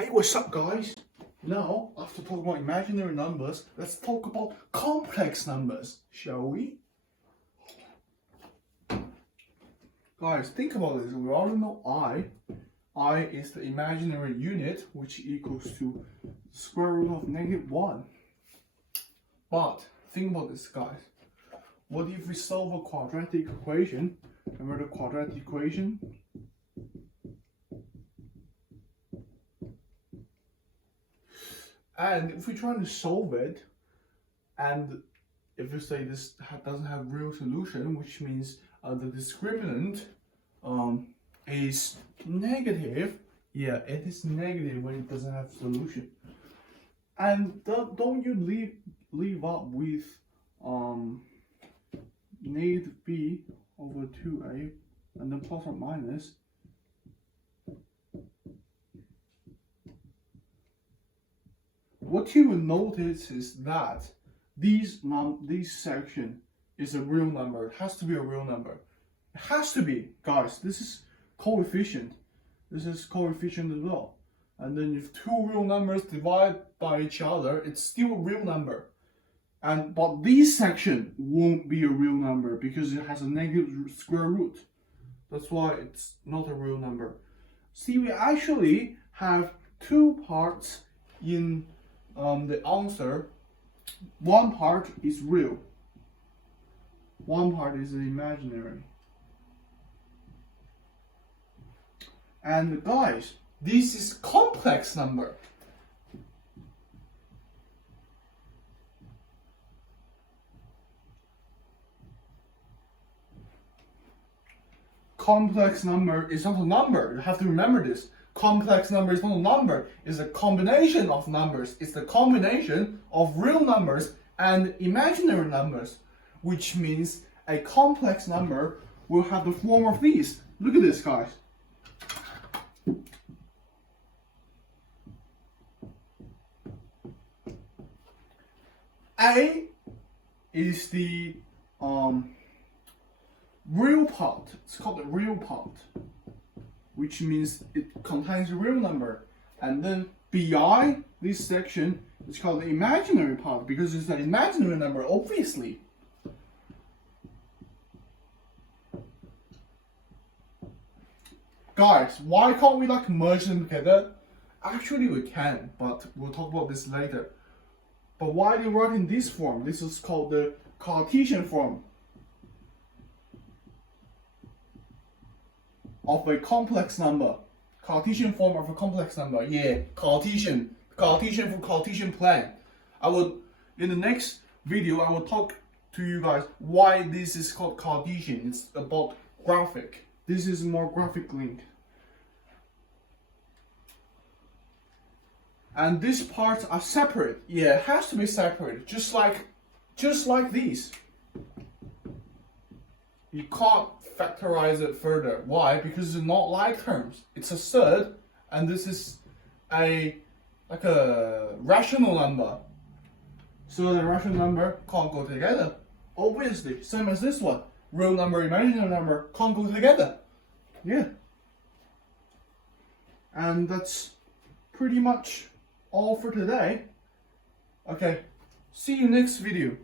Hey, what's up, guys? Now, after talking about imaginary numbers, let's talk about complex numbers, shall we? Guys, think about this. We already know I. I is the imaginary unit, which equals to square root of -1. But, think about this, guys. What if we solve a quadratic equation? Remember the quadratic equation? And if we try to solve it, and if we say this doesn't have real solution, which means the discriminant is negative. Yeah, it is negative when it doesn't have solution. And don't you leave up with negative b over 2a and then plus or minus. What you will notice is that this section is a real number. It has to be a real number. It has to be, guys. This is coefficient. This is coefficient as well. And then if two real numbers divide by each other, it's still a real number. But this section won't be a real number because it has a negative square root. That's why it's not a real number. See, we actually have two parts in the answer. One part is real. One part is imaginary. And guys, this is complex number. Complex number is not a number. You have to remember this. Complex number is not a number. It's a combination of numbers. It's the combination of real numbers and imaginary numbers, which means a complex number will have the form of these. Look at this, guys. A is the real part. It's called the real part, which means it contains a real number. And then BI, this section, is called the imaginary part because it's an imaginary number, obviously. Guys, why can't we merge them together? Actually we can, but we'll talk about this later. But why do you write in this form? This is called the Cartesian form of a complex number. Cartesian form of a complex number. Yeah, Cartesian. Cartesian for Cartesian plan. In the next video, I will talk to you guys why this is called Cartesian. It's about graphic. This is more graphic link. And these parts are separate. Yeah, it has to be separate. Just like these. You can't factorize it further. Why? Because it's not like terms. It's a third, and this is a rational number. So the rational number can't go together. Obviously, same as this one. Real number, imaginary number can't go together. Yeah. And that's pretty much all for today. Okay, see you next video.